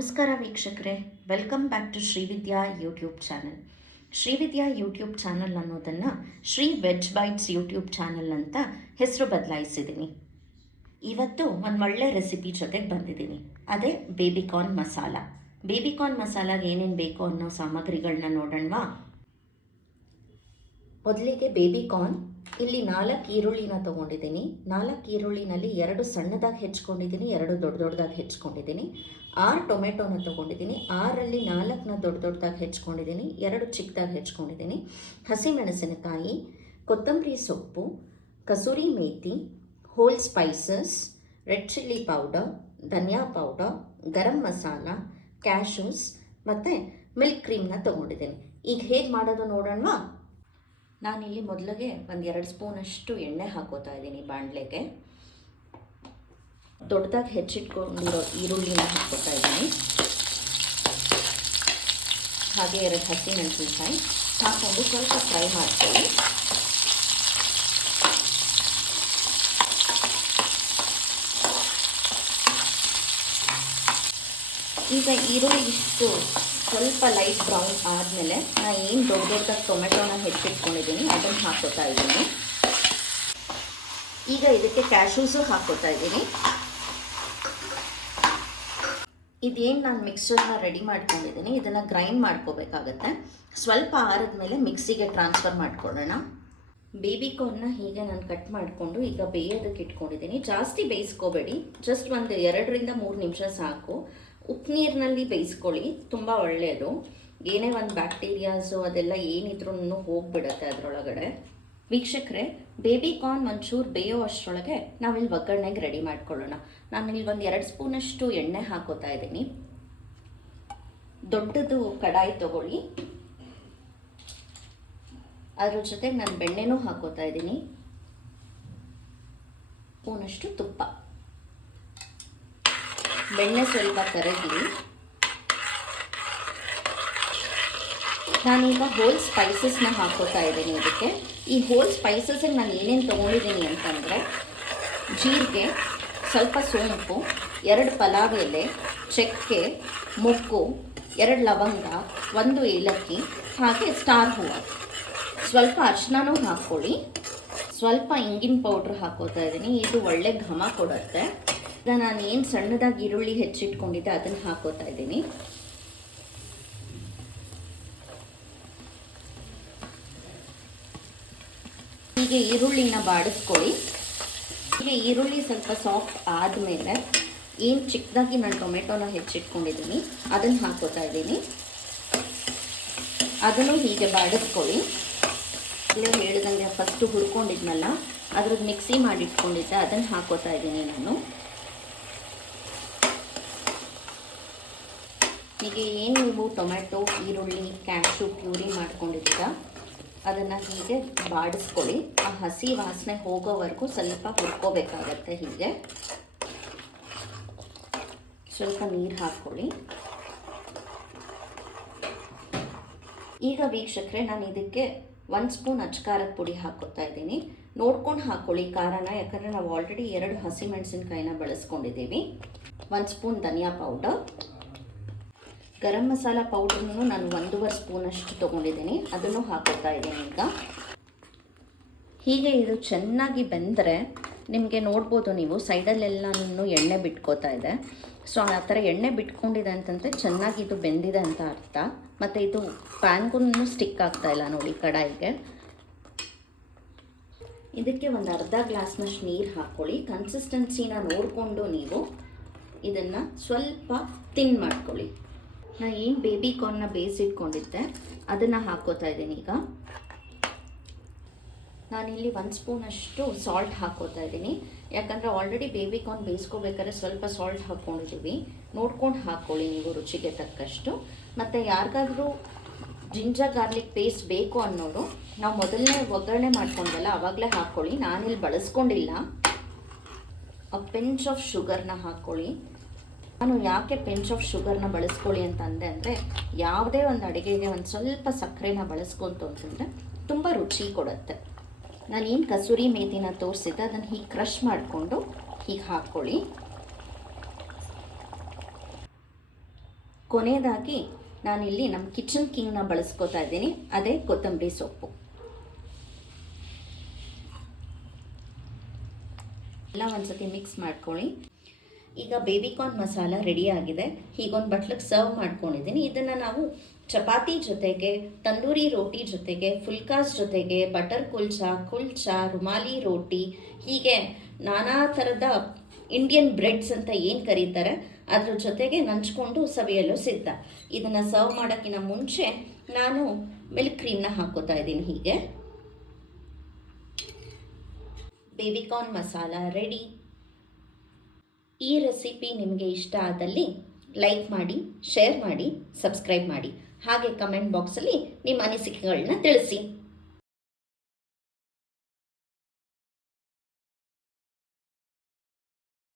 ನಮಸ್ಕಾರ ವೀಕ್ಷಕರೇ, welcome back to Srividya YouTube channel. Srividya YouTube channel ಅನ್ನೋದನ್ನು Sri veg bites YouTube channel ಅಂತ ಹೆಸರು ಬದಲಾಯಿಸಿದ್ದೀನಿ. ಇವತ್ತು ಒಂದು ಒಳ್ಳೆ ರೆಸಿಪಿ ಜೊತೆಗೆ ಬಂದಿದ್ದೀನಿ. ಅದೇ ಬೇಬಿಕಾರ್ನ್ ಮಸಾಲ. ಬೇಬಿಕಾರ್ನ್ ಮಸಾಲಾಗೆ ಏನೇನು ಬೇಕು ಅನ್ನೋ ಸಾಮಗ್ರಿಗಳನ್ನ ನೋಡೋಣವಾ? ಮೊದಲಿಗೆ ಬೇಬಿಕಾರ್ನ್, ಇಲ್ಲಿ 4 ಈರುಳ್ಳಿನ ತೊಗೊಂಡಿದ್ದೀನಿ. 4 ಈರುಳ್ಳಿನಲ್ಲಿ 2 ಸಣ್ಣದಾಗಿ ಹೆಚ್ಕೊಂಡಿದ್ದೀನಿ, 2 ದೊಡ್ಡದಾಗಿ ಹೆಚ್ಕೊಂಡಿದ್ದೀನಿ. 6 ಟೊಮೆಟೊನ ತೊಗೊಂಡಿದ್ದೀನಿ. 6ರಲ್ಲಿ 4ನ ದೊಡ್ಡದಾಗಿ ಹೆಚ್ಕೊಂಡಿದ್ದೀನಿ, 2 ಚಿಕ್ಕದಾಗಿ ಹೆಚ್ಕೊಂಡಿದ್ದೀನಿ. ಹಸಿಮೆಣಸಿನಕಾಯಿ, ಕೊತ್ತಂಬರಿ ಸೊಪ್ಪು, kasuri methi, whole spices, red chilli powder, dhaniya powder, garam masala, cashews ಮತ್ತು ಮಿಲ್ಕ್ ಕ್ರೀಮ್ನ ತೊಗೊಂಡಿದ್ದೀನಿ. ಈಗ ಹೇಗೆ ಮಾಡೋದು ನೋಡೋಣವಾ? ನಾನಿಲ್ಲಿ ಮೊದಲಿಗೆ 1-2 ಸ್ಪೂನಷ್ಟು ಎಣ್ಣೆ ಹಾಕೋತಾ ಇದ್ದೀನಿ ಬಾಣಲೆಗೆ. ದೊಡ್ಡದಾಗಿ ಹೆಚ್ಚಿಟ್ಕೊಂಡಿರೋ ಈರುಳ್ಳಿನ ಹಾಕೋತಾ ಇದ್ದೀನಿ. ಹಾಗೆ 2 ಹಸಿಮೆಣಸಿನಕಾಯಿ ಹಾಕ್ಕೊಂಡು ಸ್ವಲ್ಪ ಫ್ರೈ ಮಾಡ್ಕೊಳ್ಳಿ. ಈಗ ಈರುಳ್ಳಿ ಇಷ್ಟು ಸ್ವಲ್ಪ ಲೈಟ್ ಬ್ರೌನ್ ಆದಮೇಲೆ ನಾನು ಏನು ದೊಡ್ಡದಾಗಿ ಟೊಮೆಟೊನ ಹೆಚ್ಚಿಟ್ಕೊಂಡಿದ್ದೀನಿ ಅದನ್ನು ಹಾಕೋತಾ ಇದ್ದೀನಿ. ಈಗ ಇದಕ್ಕೆ ಕ್ಯಾಶೂಸು ಹಾಕೋತಾ ಇದ್ದೀನಿ. ಇದೇನು ನಾನು ಮಿಕ್ಸರ್ನ ರೆಡಿ ಮಾಡ್ಕೊಂಡಿದ್ದೀನಿ, ಇದನ್ನು ಗ್ರೈಂಡ್ ಮಾಡ್ಕೋಬೇಕಾಗತ್ತೆ. ಸ್ವಲ್ಪ ಆರಿದ್ಮೇಲೆ ಮಿಕ್ಸಿಗೆ ಟ್ರಾನ್ಸ್ಫರ್ ಮಾಡ್ಕೊಳ್ಳೋಣ. ಬೇಬಿಕಾರ್ನ್ನ ಹೀಗೆ ನಾನು ಕಟ್ ಮಾಡಿಕೊಂಡು ಈಗ ಬೇಯೋದಕ್ಕೆ ಇಟ್ಕೊಂಡಿದ್ದೀನಿ. ಜಾಸ್ತಿ ಬೇಯಿಸ್ಕೋಬೇಡಿ, ಜಸ್ಟ್ ಒಂದು 2-3 ನಿಮಿಷ ಸಾಕು. ಉಪ್ಪು ನೀರಿನಲ್ಲಿ ಬೇಯಿಸ್ಕೊಳ್ಳಿ, ತುಂಬ ಒಳ್ಳೆಯದು. ಏನೇ ಒಂದು ಬ್ಯಾಕ್ಟೀರಿಯಾಸು ಅದೆಲ್ಲ ಏನಿದ್ರೂ ಹೋಗಿಬಿಡುತ್ತೆ ಅದರೊಳಗಡೆ. ವೀಕ್ಷಕರೇ, ಬೇಬಿಕಾರ್ನ್ ಒಂಚೂರು ಬೇಯೋ ಅಷ್ಟರೊಳಗೆ ನಾವಿಲ್ಲಿ ಒಗ್ಗರಣೆಗೆ ರೆಡಿ ಮಾಡ್ಕೊಳ್ಳೋಣ. ನಾನಿಲ್ಲಿ 1-2 ಸ್ಪೂನಷ್ಟು ಎಣ್ಣೆ ಹಾಕೋತಾ ಇದ್ದೀನಿ. ದೊಡ್ಡದು ಕಡಾಯಿ ತಗೊಳ್ಳಿ. ಅದ್ರ ಜೊತೆಗೆ ನಾನು ಬೆಣ್ಣೆನೂ ಹಾಕೋತಾ ಇದ್ದೀನಿ. ಸ್ಪೂನಷ್ಟು ತುಪ್ಪ. ಬೆಣ್ಣೆ ಸ್ವಲ್ಪ ಕರಗಲಿ. ನಾನೀಗ ಹೋಲ್ ಸ್ಪೈಸಸ್ನ ಹಾಕೋತಾ ಇದ್ದೀನಿ ಇದಕ್ಕೆ. ಈ ಹೋಲ್ ಸ್ಪೈಸಸ್ಸಿಗೆ ನಾನು ಏನೇನು ತೊಗೊಂಡಿದ್ದೀನಿ ಅಂತಂದರೆ, ಜೀರಿಗೆ, ಸ್ವಲ್ಪ ಸೋಂಪು, 2 ಪಲಾವ್ ಎಲೆ, ಚಕ್ಕೆ, ಮೊಗ್ಗು, 2 ಲವಂಗ, 1 ಏಲಕ್ಕಿ, ಹಾಗೆ ಸ್ಟಾರ್ ಹೂವು. ಸ್ವಲ್ಪ ಅರಿಶಿನನೂ ಹಾಕ್ಕೊಳ್ಳಿ. ಸ್ವಲ್ಪ ಇಂಗಿನ ಪೌಡ್ರ್ ಹಾಕೋತಾ ಇದ್ದೀನಿ, ಇದು ಒಳ್ಳೆ ಘಮ ಕೊಡುತ್ತೆ. ಈಗ ನಾನು ಏನು ಸಣ್ಣದಾಗಿ ಈರುಳ್ಳಿ ಹೆಚ್ಚಿಟ್ಕೊಂಡಿದ್ದೆ ಅದನ್ನು ಹಾಕೋತಾ ಇದ್ದೀನಿ. ಹೀಗೆ ಈರುಳ್ಳಿನ ಬಾಡಿಸ್ಕೊಳ್ಳಿ. ಹೀಗೆ ಈರುಳ್ಳಿ ಸ್ವಲ್ಪ ಸಾಫ್ಟ್ ಆದಮೇಲೆ ಏನು ಚಿಕ್ಕದಾಗಿ ನಾನು ಟೊಮೆಟೊನ ಹೆಚ್ಚಿಟ್ಕೊಂಡಿದ್ದೀನಿ ಅದನ್ನು ಹಾಕೋತಾ ಇದ್ದೀನಿ. ಅದನ್ನು ಹೀಗೆ ಬಾಡಿಸ್ಕೊಳ್ಳಿ. ಇಲ್ಲೇ ಹೇಳಿದಂಗೆ ಫಸ್ಟು ಹುರ್ಕೊಂಡಿದ್ನಲ್ಲ ಅದ್ರದ್ದು ಮಿಕ್ಸಿ ಮಾಡಿಟ್ಕೊಂಡಿದ್ದೆ ಅದನ್ನು ಹಾಕೋತಾ ಇದ್ದೀನಿ ನಾನು. ಹೀಗೆ ಏನು ನೀವು ಟೊಮೆಟೊ, ಈರುಳ್ಳಿ, ಕ್ಯಾಶು ಪ್ಯೂರಿ ಮಾಡ್ಕೊಂಡಿದ್ದೀರ ಅದನ್ನು ಹೀಗೆ ಬಾಡಿಸ್ಕೊಳ್ಳಿ. ಆ ಹಸಿ ವಾಸನೆ ಹೋಗೋವರೆಗೂ ಸ್ವಲ್ಪ ಹುರ್ಕೋಬೇಕಾಗತ್ತೆ. ಹೀಗೆ ಸ್ವಲ್ಪ ನೀರು ಹಾಕ್ಕೊಳ್ಳಿ. ಈಗ ವೀಕ್ಷಕರೇ, ನಾನು ಇದಕ್ಕೆ 1 ಸ್ಪೂನ್ ಅಚ್ಕಾರದ ಪುಡಿ ಹಾಕೋತಾ ಇದ್ದೀನಿ. ನೋಡ್ಕೊಂಡು ಹಾಕ್ಕೊಳ್ಳಿ ಖಾರನ, ಯಾಕಂದರೆ ನಾವು ಆಲ್ರೆಡಿ 2 ಹಸಿಮೆಣಸಿನ್ಕಾಯಿನ ಬಳಸ್ಕೊಂಡಿದ್ದೀವಿ. 1 ಸ್ಪೂನ್ ಧನಿಯಾ ಪೌಡರ್, ಗರಂ ಮಸಾಲ ಪೌಡ್ರನ್ನು ನಾನು 1.5 ಸ್ಪೂನಷ್ಟು ತೊಗೊಂಡಿದ್ದೀನಿ, ಅದನ್ನು ಹಾಕೋತಾ ಇದ್ದೀನಿ ಈಗ. ಹೀಗೆ ಇದು ಚೆನ್ನಾಗಿ ಬೆಂದರೆ ನಿಮಗೆ ನೋಡ್ಬೋದು, ನೀವು ಸೈಡಲ್ಲೆಲ್ಲನೂ ಎಣ್ಣೆ ಬಿಟ್ಕೋತಾ ಇದೆ. ಸೊ ಆ ಥರ ಎಣ್ಣೆ ಬಿಟ್ಕೊಂಡಿದೆ ಅಂತಂದರೆ ಚೆನ್ನಾಗಿ ಇದು ಬೆಂದಿದೆ ಅಂತ ಅರ್ಥ. ಮತ್ತು ಇದು ಪ್ಯಾನ್ಗೂ ಸ್ಟಿಕ್ ಆಗ್ತಾಯಿಲ್ಲ ನೋಡಿ ಕಡಾಯಿಗೆ. ಇದಕ್ಕೆ ಒಂದು ಅರ್ಧ ಗ್ಲಾಸ್ನಷ್ಟು ನೀರು ಹಾಕ್ಕೊಳ್ಳಿ. ಕನ್ಸಿಸ್ಟೆನ್ಸಿನ ನೋಡಿಕೊಂಡು ನೀವು ಇದನ್ನು ಸ್ವಲ್ಪ ತಿನ್ ಮಾಡ್ಕೊಳ್ಳಿ. ನಾನು ಏನು ಬೇಬಿಕಾರ್ನ್ನ ಬೇಯಿಸಿಟ್ಕೊಂಡಿದ್ದೆ ಅದನ್ನು ಹಾಕೋತಾ ಇದ್ದೀನಿ ಈಗ. ನಾನಿಲ್ಲಿ 1 ಸ್ಪೂನಷ್ಟು ಸಾಲ್ಟ್ ಹಾಕೋತಾ ಇದ್ದೀನಿ, ಯಾಕಂದರೆ ಆಲ್ರೆಡಿ ಬೇಬಿಕಾರ್ನ್ ಬೇಯಿಸ್ಕೋಬೇಕಾದ್ರೆ ಸ್ವಲ್ಪ ಸಾಲ್ಟ್ ಹಾಕ್ಕೊಂಡಿದ್ದೀವಿ. ನೋಡ್ಕೊಂಡು ಹಾಕ್ಕೊಳ್ಳಿ ನೀವು ರುಚಿಗೆ ತಕ್ಕಷ್ಟು. ಮತ್ತು ಯಾರಿಗಾದ್ರೂ ಜಿಂಜರ್ ಗಾರ್ಲಿಕ್ ಪೇಸ್ಟ್ ಬೇಕು ಅನ್ನೋರು ನಾವು ಮೊದಲನೇ ಒಗ್ಗರಣೆ ಮಾಡ್ಕೊಂಡಲ್ಲ ಆವಾಗಲೇ ಹಾಕ್ಕೊಳ್ಳಿ. ನಾನಿಲ್ಲಿ ಬಳಸ್ಕೊಂಡಿಲ್ಲ. ಪಿಂಚ್ ಆಫ್ ಶುಗರ್ನ ಹಾಕ್ಕೊಳ್ಳಿ. ನಾನು ಯಾಕೆ ಪಿಂಚ್ ಆಫ್ ಶುಗರ್ನ ಬಳಸ್ಕೊಳ್ಳಿ ಅಂತ ಅಂದೆ ಅಂದರೆ, ಯಾವುದೇ ಒಂದು ಅಡುಗೆಗೆ ಒಂದು ಸ್ವಲ್ಪ ಸಕ್ಕರೆನ ಬಳಸ್ಕೊಂತು ಅಂತಂದರೆ ತುಂಬ ರುಚಿ ಕೊಡುತ್ತೆ. ನಾನೇನು ಕಸೂರಿ ಮೇಥಿನ ತೋರಿಸಿದ್ದೆ ಅದನ್ನು ಹೀಗೆ ಕ್ರಷ್ ಮಾಡಿಕೊಂಡು ಹೀಗೆ ಹಾಕ್ಕೊಳ್ಳಿ. ಕೊನೆಯದಾಗಿ ನಾನಿಲ್ಲಿ ನಮ್ಮ ಕಿಚನ್ ಕಿಂಗ್ನ ಬಳಸ್ಕೊತಾ ಇದ್ದೀನಿ, ಅದೇ ಕೊತ್ತಂಬರಿ ಸೊಪ್ಪು. ಎಲ್ಲ ಒಂದ್ಸತಿ ಮಿಕ್ಸ್ ಮಾಡ್ಕೊಳ್ಳಿ. ಈಗ ಬೇಬಿಕಾರ್ನ್ ಮಸಾಲ ರೆಡಿ ಆಗಿದೆ. ಹೀಗೊಂದು ಬಟ್ಲಿಗೆ ಸರ್ವ್ ಮಾಡ್ಕೊಂಡಿದ್ದೀನಿ. ಇದನ್ನು ನಾವು ಚಪಾತಿ ಜೊತೆಗೆ, ತಂದೂರಿ ರೋಟಿ ಜೊತೆಗೆ, ಫುಲ್ಕಾಸ್ ಜೊತೆಗೆ, ಬಟರ್ ಕುಲ್ಚಾ, ರುಮಾಲಿ ರೋಟಿ, ಹೀಗೆ ನಾನಾ ಥರದ ಇಂಡಿಯನ್ ಬ್ರೆಡ್ಸ್ ಅಂತ ಏನು ಕರೀತಾರೆ ಅದ್ರ ಜೊತೆಗೆ ನಂಚ್ಕೊಂಡು ಸವಿಯಲು ಸಿದ್ಧ. ಇದನ್ನು ಸರ್ವ್ ಮಾಡೋಕ್ಕಿಂತ ಮುಂಚೆ ನಾನು ಮಿಲ್ಕ್ ಕ್ರೀಮ್ನ ಹಾಕೋತಾ ಇದ್ದೀನಿ. ಹೀಗೆ ಬೇಬಿಕಾರ್ನ್ ಮಸಾಲ ರೆಡಿ. ಈ ರೆಸಿಪಿ ನಿಮಗೆ ಇಷ್ಟ ಆದಲ್ಲಿ ಲೈಕ್ ಮಾಡಿ, ಶೇರ್ ಮಾಡಿ, ಸಬ್ಸ್ಕ್ರೈಬ್ ಮಾಡಿ. ಹಾಗೆ ಕಮೆಂಟ್ ಬಾಕ್ಸಲ್ಲಿ ನಿಮ್ಮ ಅನಿಸಿಕೆಗಳನ್ನ ತಿಳಿಸಿ.